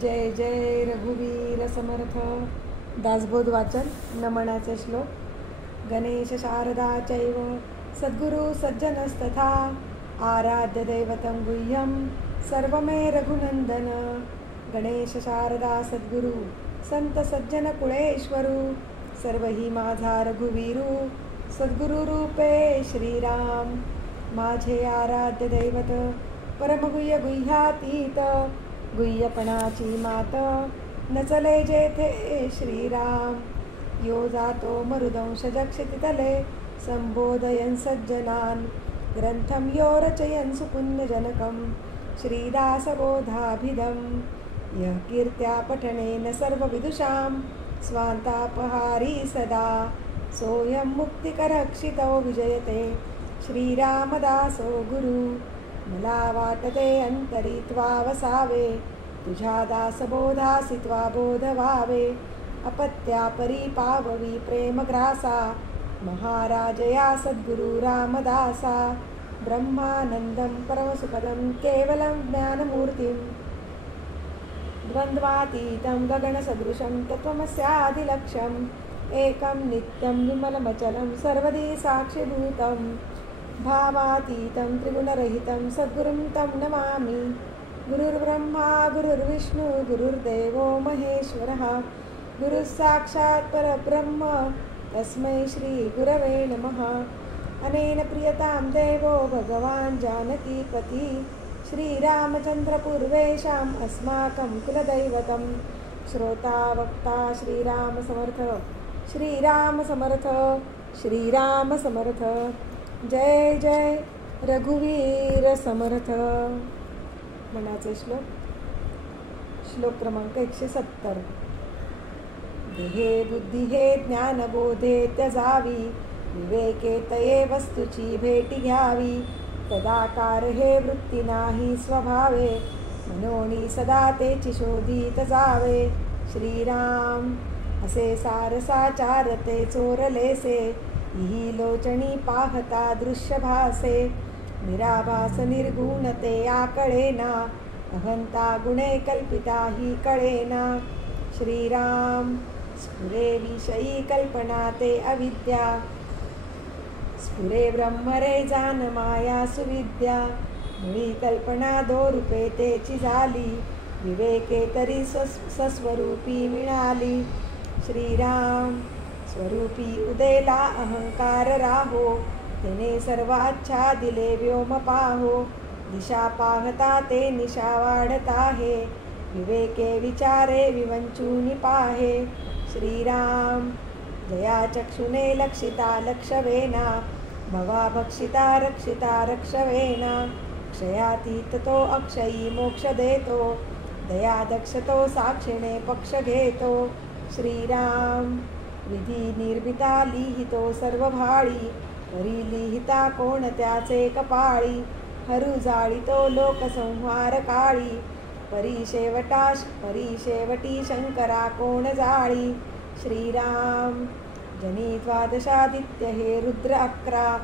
जय जय रघुवीर समर्थ. दासबोध वाचन. नमनाचे श्लोक. गणेश शारदा चैव सद्गुरु सज्जनस्तथा आराध्य दैवतं गुह्यं सर्वमे रघुनंदन. गणेश शारदा सद्गुरु संत सज्जन कुळेश्वरू सर्वही माझा रघुवीरू सद्गुरु रूपे श्रीराम. माझे आराध्य दैवत परमगुह्य गुह्यातीत गुह्यपणाची मात नचले जेथे श्रीराम. यो जातो मरुदंश जक्षितले संबोधयन् सज्जनान् ग्रंथं यो रचयन् सुपुण्यजनकं श्रीदासबोधाभिधं. यः कीर्त्या पठनेन सर्वविदुषां स्वान्तापहारी सदा सोऽयं मुक्तिकरक्षितो विजयते श्रीरामदासो गुरु. मला वाटते अंतरी त्वा वसावे तुझ्या दासबोधासी त्वा बोध व्हावे. अपत्या परिपाववी प्रेमग्रासा महाराजया सद्गुरु रामदासा. ब्रह्मानंदं परमसुखदं केवलं ज्ञानमूर्तिं द्वन्द्वातीतं गगनसदृशं तत्त्वमस्यादिलक्ष्यम् एकं नित्यं विमलमचलं सर्वदी साक्षिभूतं भावातीतं त्रिगुणरहितं सद्गुरुं तं नमामि. गुरुर्ब्रह्मा गुरुर्विष्णु गुरुर्देवो महेश्वरः गुरुः साक्षात् परब्रह्म तस्मै श्रीगुरवे नमः. अनेन प्रियतां देवो भगवान् जानकीपति श्रीरामचन्द्रपूर्वेषाम् अस्माकं कुलदैवतं. श्रोता वक्ता श्रीराम समर्थ श्रीराम समर्थ श्रीराम समर्थ. जय जय रघुवीर समर्थ. मनाचे श्लोक. श्लोक क्रमांक 170. देहे बुद्धी हे ज्ञानबोधे त्यजावी विवेके तये वस्तूची भेटी घ्यावी. तदाकार हे वृत्ती नाही स्वभावे मनोनी सदा तेची शोधित जावे. श्रीराम असे सारसाचार ते चोरलेसे ही लोचणी पाहता दृश्य भासे. निराभास निर्गुण ते आकळेना अहंता गुणे कल्पिता ही कळेना. श्रीराम स्फुरे विषयी कल्पना ते अविद्या स्फुरे ब्रह्म रे जान माया सुविद्या. मुळी कल्पना दो रूपे तेची झाली विवेके तरी सस्वरूपी मिळाली. श्रीराम स्वरूपी उदेला अहंकार राहो तेने सर्वाच्छा दिले व्योम पाहो. दिशा पाहता ते निशा वाढत आहे विवेके विचारे विवंचूनि पाहे. श्रीराम जया चक्षुने लक्षिता लक्षवेना भवा भक्षिता रक्षिता रक्षवेना. क्षयातीत तो अक्षयी मोक्ष देतो दया दक्षतो साक्षिणे पक्ष घेतो. श्रीराम विधी निर्मिता लिहितो सर्व भाळी परी लिहिता कोणत्याचे कपाळी. हरू जाळीतो लोकसंहार काळी परी शेवटी शंकरा कोण जाळी. श्रीराम जनी द्वादशादित्य हे रुद्र 11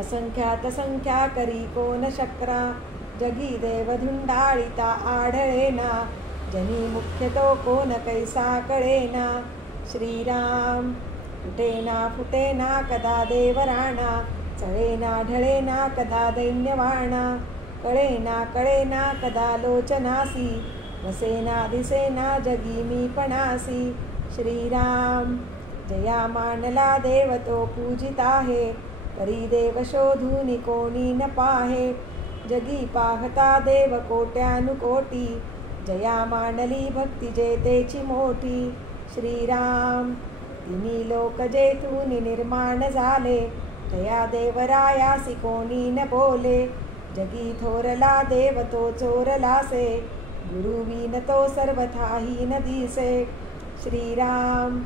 असंख्यात संख्या करी कोण शक्रा. जगी देव धुंडाळिता आढळेना जनी मुख्य तो कोण कैसा कळेना. श्रीराम फुटेना कदा देवराणा चळेना ढळेना कदा दैन्यवाणा. कळेना कदा लोचनासी वसेना दिसेना जगी मी पणासी. श्रीराम जया मानला देव तो पूजित आहे परी देव शोधूनि कोणी न पाहे. जगी पाहता देव कोट्यानुकोटी जया मांडली भक्ती जेतेची मोठी. श्रीराम तिन्ही लोक जेथून निर्माण झाले तया देवरायासी कोणी न बोले. जगी थोरला देव तो चोरलासे गुरुवीन तो सर्वथाही न दिसे. श्रीराम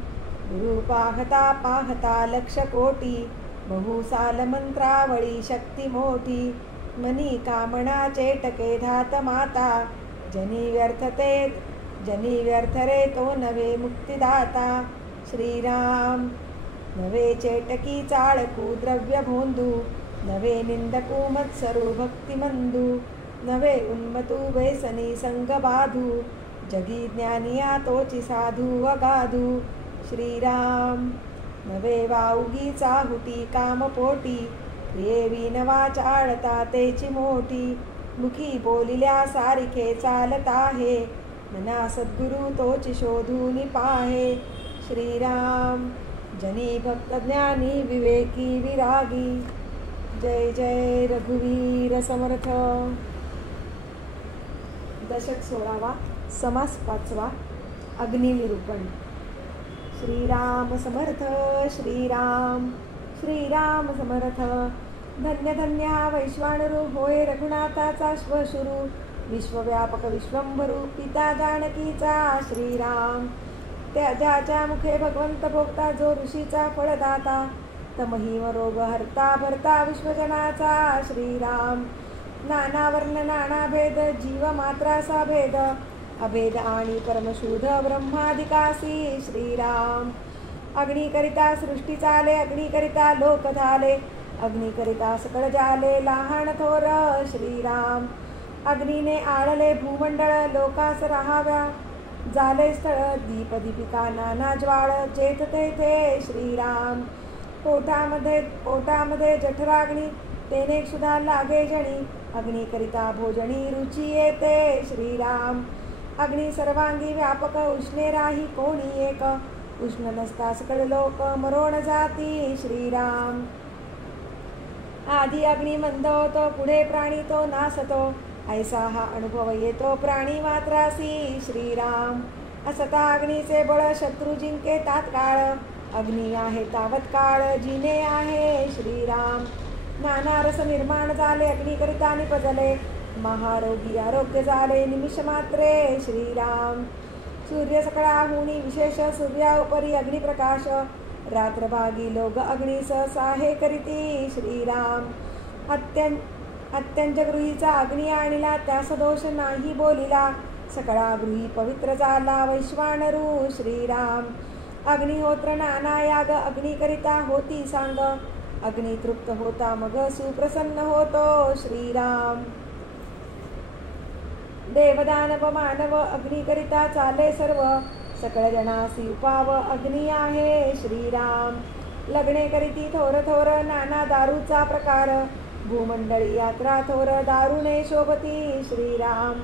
गुरु पाहता पाहता लक्ष कोटी बहुसाल मंत्रावळी शक्ती मोठी. मनी कामना चेटके धात माता जनी व्यर्थ रे तो नवे मुक्तिदाता. श्रीराम नवे चेटकी चाळकू द्रव्य भोंदू नवे निंदकू मत्सरू भक्तिमंदू. नवे उन्मतू व्यसनी संग बाधू जगी ज्ञानिया तोची साधू अगाधू श्रीराम नवे वाऊगी चाहुती कामपोटी प्रिये विनवा चाळता तेची मोठी मुखी बोलिल्या सारिखे चालत आहे मना सद्गुरु तोची शोधून पाहे श्रीराम जनी भक्त ज्ञानी विवेकी विरागी जय जय रघुवीर समर्थ. दशक 16वा समास 5वा अग्निनिरूपण. श्रीराम समर्थ श्रीराम श्रीराम समर्थ. धन्य धन्य हा वैश्वानरू होय रघुनाथाचा श्वशुरू विश्वव्यापक विश्वंभरू पिता जानकीचा श्रीराम. ज्याच्या मुखे भगवंत भोगता जो ऋषीचा फळदाता तमहिम रोग हरता भरता विश्वजनाचा श्रीराम. नाना वर्ण नाना भेद जीव मात्रासा भेद अभेद आणि परमशुद्ध ब्रह्मादिकासी श्रीराम. अग्निकरिता सृष्टी चाले अग्निकरिता लोक झाले अग्निकरिता सकळ जाले लहान थोर श्रीराम. अग्नीने आळले भूमंडळ लोकास राहाव्या झाले स्थळ दीप दीपिका नाना ज्वाळ चेत तेथे श्रीराम. पोटामध्ये जठराग्नी तेने क्षुधा लागे जणी अग्निकरिता भोजनी रुची येते श्रीराम. अग्नी सर्वांगी व्यापक उष्णे राही कोणी एक उष्ण नसता सकळ लोक मरोण जाती श्रीराम. आधी अग्नी मंद होतो पुढे प्राणी तो नासतो ऐसा हा अनुभव येतो प्राणी मात्रासी श्रीराम. असता अग्नीचे बळ शत्रू जिंके तात्काळ अग्नी आहे तावत काळ जिने आहे श्रीराम. नाना रस निर्माण झाले अग्निकरिता निपजले महारोगी आरोग्य झाले निमिष मात्रे श्रीराम. सूर्य सकळाहुनी विशेष सूर्या उपरी अग्निप्रकाश रात्रभागी लोक अग्निस साहे करीती श्रीराम. अत्यंत गृहीचा अग्नी आणला त्यास दोष नाही बोलिला सकळा गृही पवित्र झाला वैश्वानरू श्रीराम. अग्निहोत्र नाना याग अग्निकरिता होती सांग अग्नी तृप्त होता मग सुप्रसन्न होतो श्रीराम. देवदानव मानव अग्निकरिता चाले सर्व सकळ जनासी उपाव अग्नी आहे श्रीराम. लग्ने करीती थोर थोर नाना दारूचा प्रकार भूमंडळी यात्रा थोर दारुणे शोभती श्रीराम.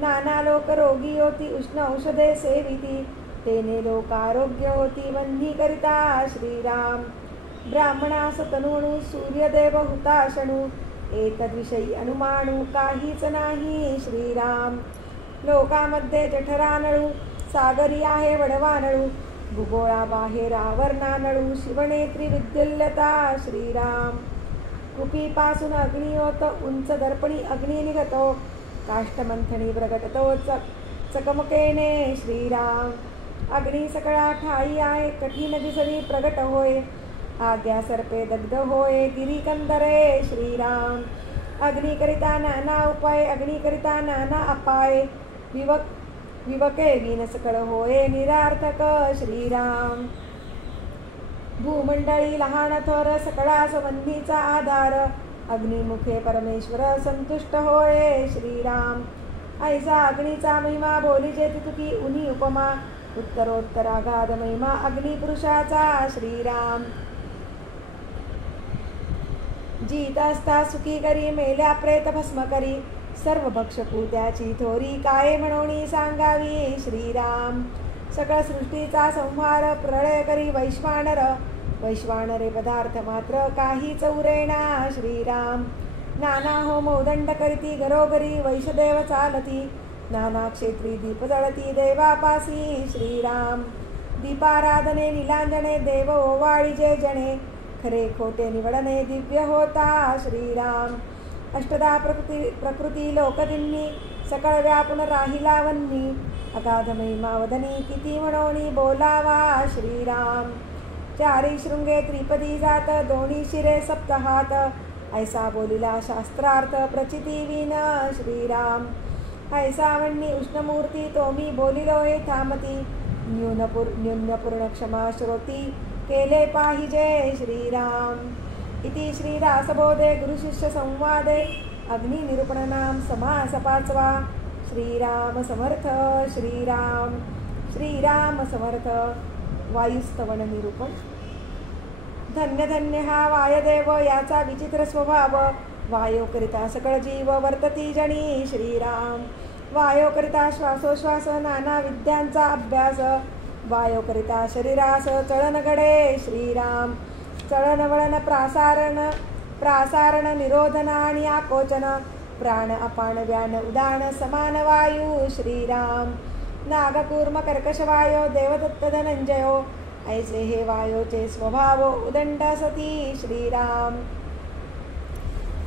नाना लोक रोगी होती उष्ण औषधे सेविती तेने लोक आरोग्य होती वन्ही करिता श्रीराम. ब्राह्मणास तनुणू सूर्यदेव हुताशणू एतद्विषयी अनुमानू काहीच नाही श्रीराम. लोकामध्ये जठरानळू सागरी आहे वडवानळू भूगोळा बाहेर आवरणानळू शिवनेत्री विद्युल्यता श्रीराम. कुपीपासून अग्नी होतो उंच दर्पणी अग्नी निघतो काष्ठमंथनी प्रगटतो चकमकेने श्रीराम. अग्नी सकळा ठाई आहे कठीण दिसरी प्रगट होय आज्ञा सर्पे दग्ध होय गिरीकंदरे श्रीराम. अग्निकरिता नाना उपाय अग्निकरिता नाना अपाय विवके विन सकळ होय निरार्थक श्रीराम. भूमंडळी लहान थोर सकळास वन्हीचा आधार अग्निमुखे परमेश्वर संतुष्ट होय श्रीराम. ऐसा अग्नीचा महिमा बोलीजे तितुकी उनी उपमा उत्तरोत्तर आगाध महिमा अग्निपुरुषाचा श्रीराम. जीत असता सुखी करी मेल्या प्रेत भस्म करी सर्व भक्षकू त्याची थोरी काय म्हणोनी सांगावी श्रीराम. सकळ सृष्टीचा संहार प्रळय करी वैश्वानरे पदार्थ मात्र काही चौरेणा श्रीराम. नाना होमोदंड करीती घरोघरी वैशदेव चालती नाना क्षेत्री दीप जळती देवापासी श्रीराम. दीपाराधने नीलांजने देव ओवाळीजे जणे खरे खोटे निवडणे दिव्य होता श्रीराम. अष्टदा प्रकृती लोकदिन्नी सकळ व्यापून राहिला वन्नी अगाध महिमा वदनी किती म्हणोनी बोलावा श्रीराम. चारी शृंगे त्रिपदी जात दोन्ही शिरे सप्तहात ऐसा बोलिला शास्त्रार्थ प्रचिती विन श्रीराम. ऐसा वन्नी उष्णमूर्ती तोमी बोलिलो हे थांबती न्यूनपूर्ण क्षमा श्रोती केले पाहिजे श्रीराम. इति श्रीदासबोधे गुरुशिष्य संवादे अग्नी निरूपण नाम समास पाचवा. श्रीराम समर्थ श्रीराम श्रीराम समर्थ. वायुस्तवन निरूपण. धन्य धन्य हा वायदेव याचा विचित्र स्वभाव. वायोकरिता सकळ जीव वर्तती जणी श्रीराम. वायोकरिता श्वासोश्वास नाना विद्यांचा अभ्यास. वायोकरिता शरीरास चळन घडे श्रीराम. चळन वळन प्रासारण निरोधन आणि आकोचन. प्राण अपान व्यान उदान समान वायू श्रीराम. नागकूर्म कर्कश वायो देवदत्त धनंजयो. ऐसे हे वायोचे स्वभाव उदंड सती श्रीराम.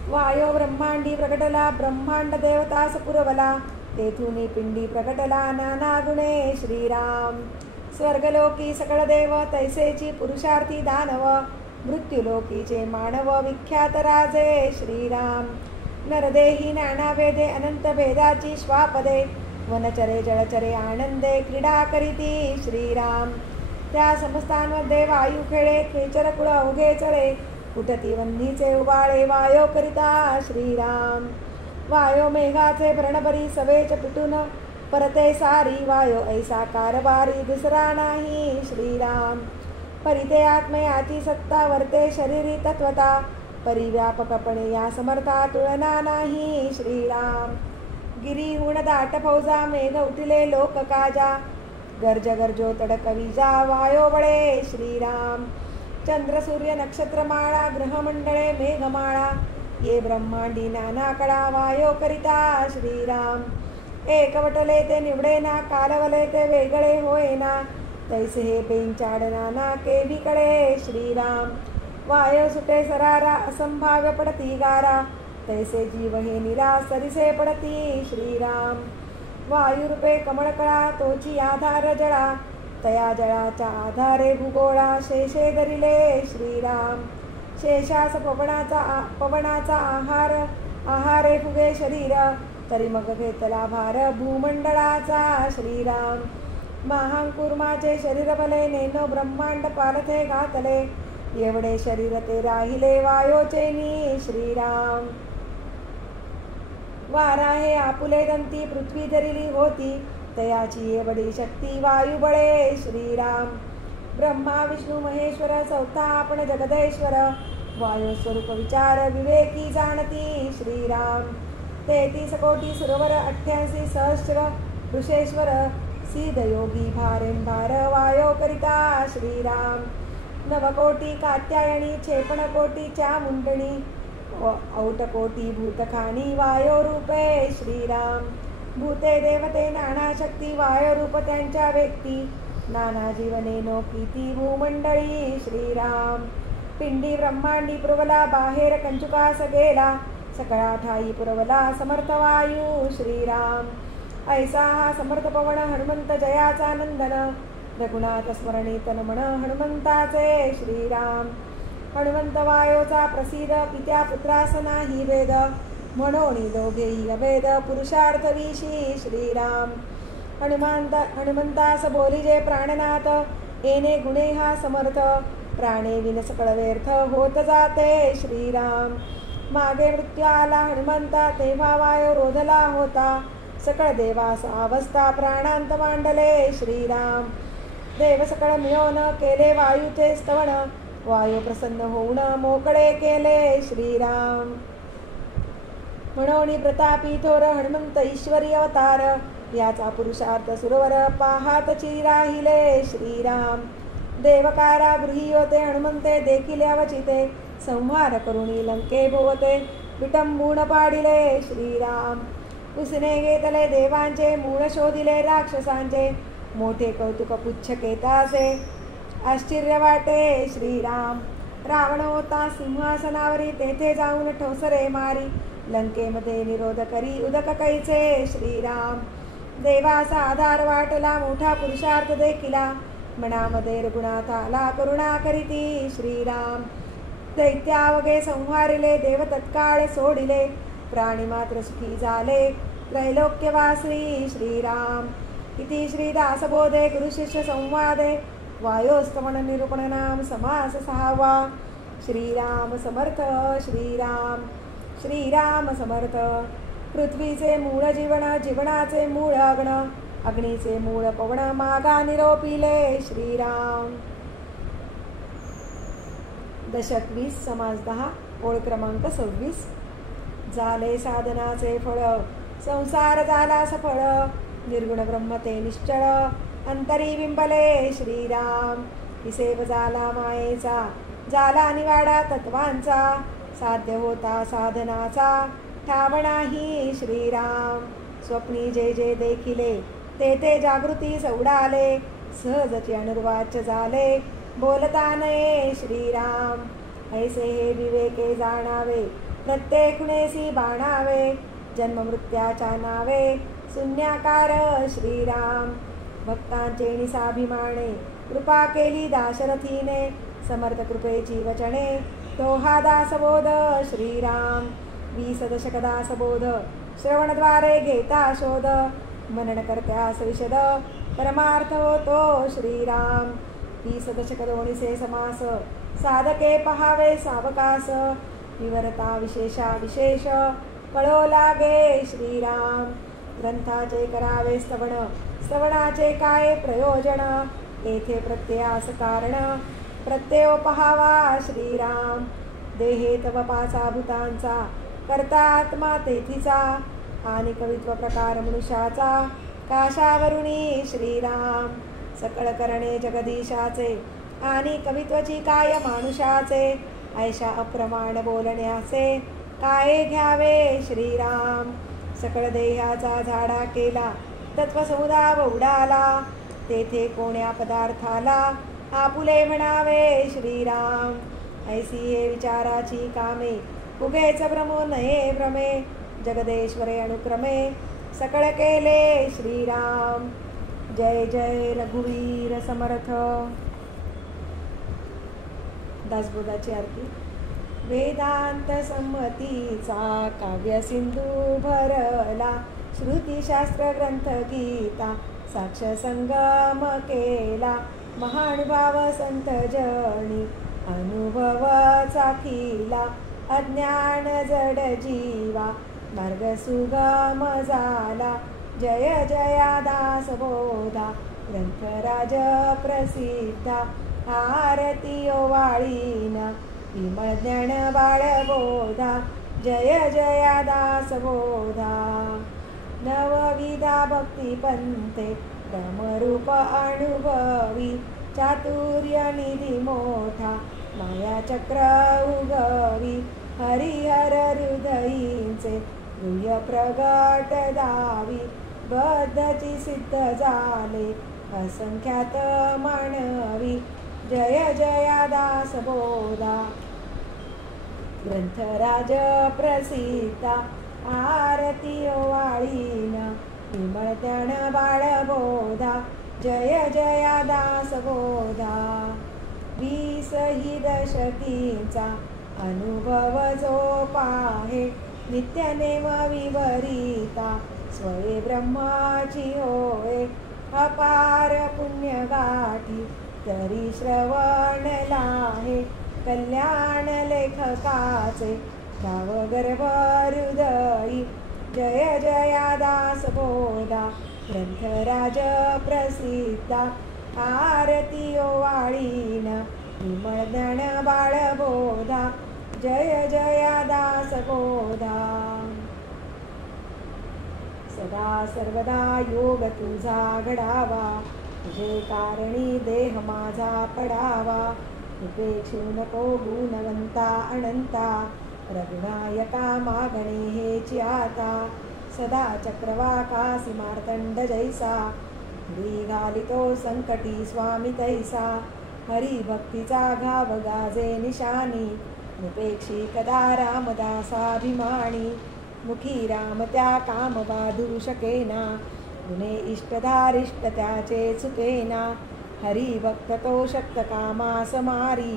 वायो ब्रह्मांडी प्रकटला ब्रह्मांड देवतास पुरवला. तेथून पिंडी प्रकटला नाना गुणे श्रीराम. स्वर्गलोकी सकळ देव तैसेची पुरुषार्थी दानव. मृत्युलोकीचे मानव विख्यात राजे श्रीराम. नरदेही नाना भेदे अनंत भेदाची श्वापदे. वनचरे जळचरे आनंदे क्रीडा करीती श्रीराम. त्या समस्तांमध्ये वायू खेळे खेचर कुळ अवघे चळे. उठती वन्नीचे उबाळे वायो करिता श्रीराम. वायो मेघाचे भरणभरी सवेच पिटून परते सारी. वायो ऐसा कारभारी दुसरा नाही श्रीराम. परिते आत्मयाची सत्ता वर्ते शरीरी तत्वता. परिव्यापकपणे या समर्था तुलना नाही श्रीराम. गिरीहून दाट फौजा मेघ उठिले लोक काजा. गर्ज गर्जो तडक विजा वायो बळे श्रीराम. चंद्र सूर्य नक्षत्रमाळा ग्रहमंडळे मेघमाळा. ये ब्रह्मांडी नाना कडा वायो करिता श्रीराम. एकवटले ते निवडेना कालवले ते वेगळे होईना. तैसे हे बेंचाड नाना केवीकडे श्रीराम. वायो सुटे सरारा असंभाव्य पडती गारा. तैसे जीव हे निरासरिसे पडती श्रीराम. वायुरूपे कमळकळा तोची आधार जळा. तया जळाच्या आधारे भूगोळा शेषे धरिले श्रीराम. शेषास पवनाचा आहारे फुगे शरीर. तरी मग घेतला भार भूमंडळाचा श्रीराम. महांकुर्माचे शरीर भले नेनो ब्रह्मांड पालथे घातले. एवढे शरीर ते राहिले वायोचेनी श्रीराम. वारा हे आपुले दंती पृथ्वी धरिली होती. तयाची एवढी शक्ती वायुबळे श्रीराम. ब्रह्मा विष्णू महेश्वर चौथा आपण जगदेश्वर. वायू स्वरूप विचार विवेकी जाणती श्रीराम. 33 कोटी सुरवर 88 सहस्र ऋषेश्वर. सिद्ध योगी भारेंभार वायो करिता श्रीराम. 9 कोटी कात्यायणी 56 कोटीच्या मुंडणी. औटकोटी भूतखानी वायो रूपे श्रीराम. भूते देवते नाना शक्ती वायो रूप त्यांच्या व्यक्ती. नाना जीवने नो कीती भूमंडळी श्रीराम. पिंडी ब्रह्मांडी पुरवला बाहेर कंचुकास गेला. सकळा ठाई पुरवला समर्थ वायू श्रीराम. ऐसा हा समर्थ पवन हनुमंत जयाचा नंदन. रघुनाथ स्मरणी तन मन हनुमंताचे श्रीराम. हनुमंत वायोचा प्रसिद्ध पित्या पुत्रास नाही भेद. म्हणून दोघेही अभेद पुरुषार्थ विशी श्रीराम. हनुमंतास बोलिजे प्राणनाथ. येणे गुणे हा समर्थ. प्राणे विन सकळ व्यर्थ होत जाते श्रीराम. मागे मृत्यू आला हनुमंता तेव्हा वायो रोधला होता. सकळ देवास अवस्था प्राणांत मांडले श्रीराम. देव सकळ मिळवून केले वायूचे स्तवन. वायू प्रसन्न होऊन मोकळे केले श्रीराम. म्हणून प्रतापी थोर हनुमंत ईश्वरी अवतार. याचा पुरुषार्थ सुरवर पाहातची राहिले श्रीराम. देवकारा गृही होते हनुमंते देखील अवचिते. संहार करुणी लंके भोवते विटंबून पाडिले श्रीराम. उसने घेतले देवांचे मूळ शोधिले राक्षसांचे. मोठे कौतुक पुच्छ केतासे आश्चर्य वाटे श्रीराम. रावण होता सिंहासनावरी तेथे जाऊन ठोसरे मारी. लंकेमध्ये निरोध करी उदक कैचे श्रीराम. देवाचा आधार वाटला मोठा पुरुषार्थ देखिला. मनामध्ये रघुनाथाला करुणा करीती श्रीराम. दैत्यावगे संहारिले देव तत्काळ सोडिले. प्राणी मात्र सुखी झाले त्रैलोक्यवासी श्रीराम. इति श्रीदासबोधे गुरुशिष्य संवादे वायोस्तवन निरूपण नाम समास 6वा. श्रीराम समर्थ श्रीराम श्रीराम समर्थ. पृथ्वीचे मूळ जीवन, जीवनाचे मूळ अग्न, अग्नीचे मूळ पवन, मागा निरोपिले श्रीराम. दशक 20 समास 10 ओळ क्रमांक 26. झाले साधनाचे फळ, संसार झाला सफळ, निर्गुण ब्रह्म ते निश्चळ, अंतरी बिंबले श्रीराम. हिसेब झाला मायेचा, झाला निवाडा तत्वांचा, साध्य होता साधनाचा, ठाव नाही श्रीराम. स्वप्नी जे जे देखिले, ते ते जागृती सौडाले, सहजची अनुर्वाच्य झाले, बोलता नये श्रीराम. ऐसे हे विवेके जाणावे, प्रत्येक गुणेसी बाणावे, जन्म मृत्याच्या नावे, शून्याकार श्रीराम. भक्तांचे निसाभिमाने, कृपा केली दाशरथीने, समर्थ कृपेची वचने, तो हा दासबोध श्रीराम. 20 दशक दासबोध, श्रवणद्वारे घेता शोध, मनन करत्यास विशद, परमार्थ होतो श्रीराम. 20 दशक दोन्हीचे समास, साधके पहावे सावकास, विवरता विशेषा विशेष, कळो लागे श्रीराम. ग्रंथाचे करावे स्तवन, स्तवनाचे काय प्रयोजन, येथे प्रत्ययास कारण, प्रत्ययो पहावा श्रीराम. देहे तव 5 भूतांचा, करता आत्मा तेथीचा, आणि कवित्व प्रकार मनुष्याचा, काशावरुणी श्रीराम. सकळ करणे जगदीशाचे, आणि कवित्वची काय मानुषाचे, ऐशा अप्रमाण बोलण्याचे, काय घ्यावे श्रीराम. सकळ देहाचा झाडा केला, तत्वसमुदाय उडाला, तेथे कोण्या पदार्थाला, आपुले म्हणावे श्रीराम. ऐसी हे विचाराची कामे, उगेच भ्रमो नये भ्रमे, जगदेश्वरे अनुक्रमे, सकळ केले श्रीराम. जय जय रघुवीर समर्थ. दासबोधाची आरती. वेदांत संमतीचा काव्य सिंधू भरला, श्रुतीशास्त्र ग्रंथ गीता साक्ष संगम केला, महानुभाव संत जणी अनुभव चाखिला, अज्ञान जड जीवा मार्ग सुगम झाला. जय जया दासबोधा, ग्रंथराज प्रसिद्धा, आरती ओवाळीना, विमल ज्ञान बाळबोधा. जय जया दासबोधा. नवविधा भक्ती पंथे, ब्रह्मरूप अनुभवी, चातुर्य निधी मोठा, माया चक्र उगवी, हरिहर हृदयींचे गुह्य प्रगट दावी, बद्धची सिद्ध झाले असंख्यात मानवी. जय जया दासबोधा. ग्रंथराज प्रसिद्धा, आरती ओवाळीना, विमल ज्ञान बाळबोधा. जय जया दासबोधा. 20 ही दशकींचा अनुभव जो पाहे, नित्यनेम विवरिता, स्वये ब्रह्माची होय. अपार पुण्य गाठी, तरी श्रवण लाहे, कल्याण लेखकाचे भाव गर्भ हृदयी. जय जया दासबोधा. ग्रंथराज प्रसिद्धा, आरती ओवाळीना, विमल ज्ञान बाळबोधा. जय जया दासबोधा. सदा सर्वदा योग तुझा घडावा, तुझे कारणी देह माझा पडावा. उपेक्षू नको गुणवंता अनंता, रघुनायका मागणे हेची आता. सदा चक्रवाकासी मार्तंड जैसा, घरी घालितो संकटी स्वामी तैसा. हरिभक्तीचा घाव गाजे निशानी, निपेक्षी कदा रामदासाभिमानी. मुखी राम त्या काम बाधू शकेना, गुणे इष्टधारिष्ट त्याचे चुकेना. हरिभक्त तो शक्त कामास मारी,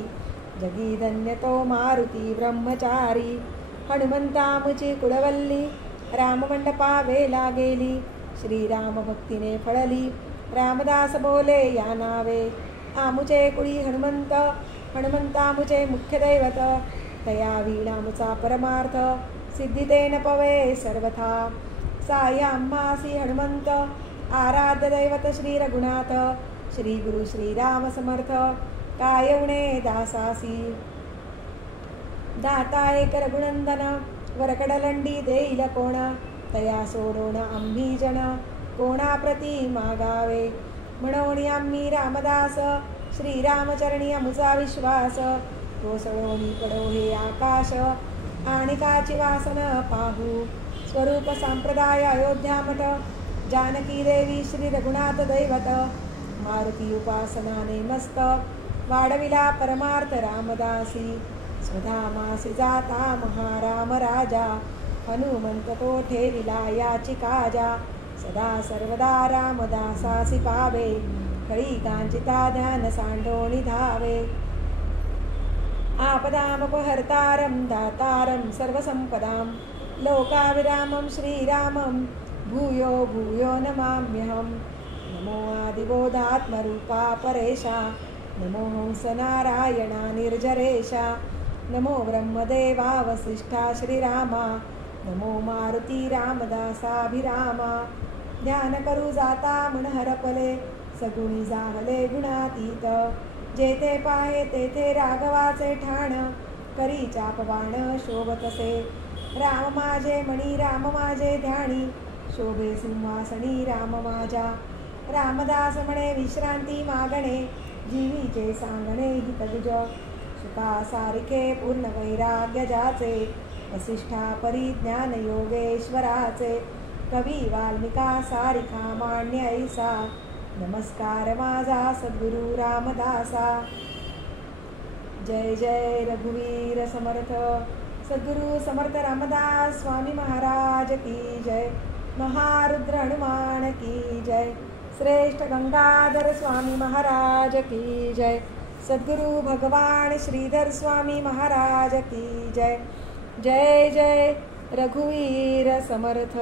जगी धन्य तो मारुती ब्रह्मचारी. हनुमंतामुची कुळवल्ली, राममंडपा वेला गेली. श्रीराम भक्तीने फळली, रामदास बोले या नावे. आमुचे कुळी हनुमंत, हनुमंतामुचे मुख्य दैवत. तया वीणामुचा परमार्थ, सिद्धी तेन पवे सर्वथा. साई आम्हासी हनुमंत आराध्य दैवत श्री रघुनाथ. श्री गुरु श्रीराम समर्थ काय उणे दासासी. दाता एक रघुनंदन वरकडलंडी देईल कोण. तया सोडून आम्ही जन कोणा प्रती मागावे. म्हणून आम्ही रामदास श्रीरामचरणी आमुचा विश्वास. कोसळोनी पडो हे आकाश आणि काची वासन पाहू. स्वरूप संप्रदाय अयोध्या मठ जानकी देवी श्री रघुनाथ दैवत. मारुती उपासनाने मस्त वाढविला परमार्थ रामदासी. स्वधामासी जाता महाराम राजा हनुमंत तो ठेविला याची काजा. सदा सर्वदा रामदासासी पावे खळी कांचिता ध्यान सांडोणी धावे. आपदामपहर्तारं दातारं सर्वसंपदां लोकाभिरामं श्रीरामं भूयो भूयो नमाम्यहम्. नमो आदिबोधात्मरूपा परेशा. नमो हंसनारायणा निर्जरेशा. नमो ब्रह्मदेवा वसिष्ठा श्रीरामा. नमो मारुती रामदासाभिरामा. ध्यान करू जाता मन हरपले सगुणी जाहले गुणातीत. जेथे पाहे तेथे राघवाचे ठाण करी चापबाण शोभतसे. राम माझे मणी राम माझे ध्यानी शोभे सिंहासनी राम माझ्या. रामदास म्हणे विश्रांती मागणे जीवीचे सांगणे हितगुज. सुखा सारिखे पूर्ण वैराग्य जाचे वसिष्ठा परिज्ञान योगेश्वराचे. कवी वाल्मिका सारिखा मान्य ऐसा नमस्कार माझा सद्गुरु रामदासा. जय जय रघुवीर समर्थ सद्गुरु समर्थ रामदास स्वामी महाराज की जय. महारुद्र हनुमान की जय. श्रेष्ठ गंगाधर स्वामी महाराज की जय. सद्गुरु भगवान श्रीधर स्वामी महाराज की जय. जय जय रघुवीर समर्थ.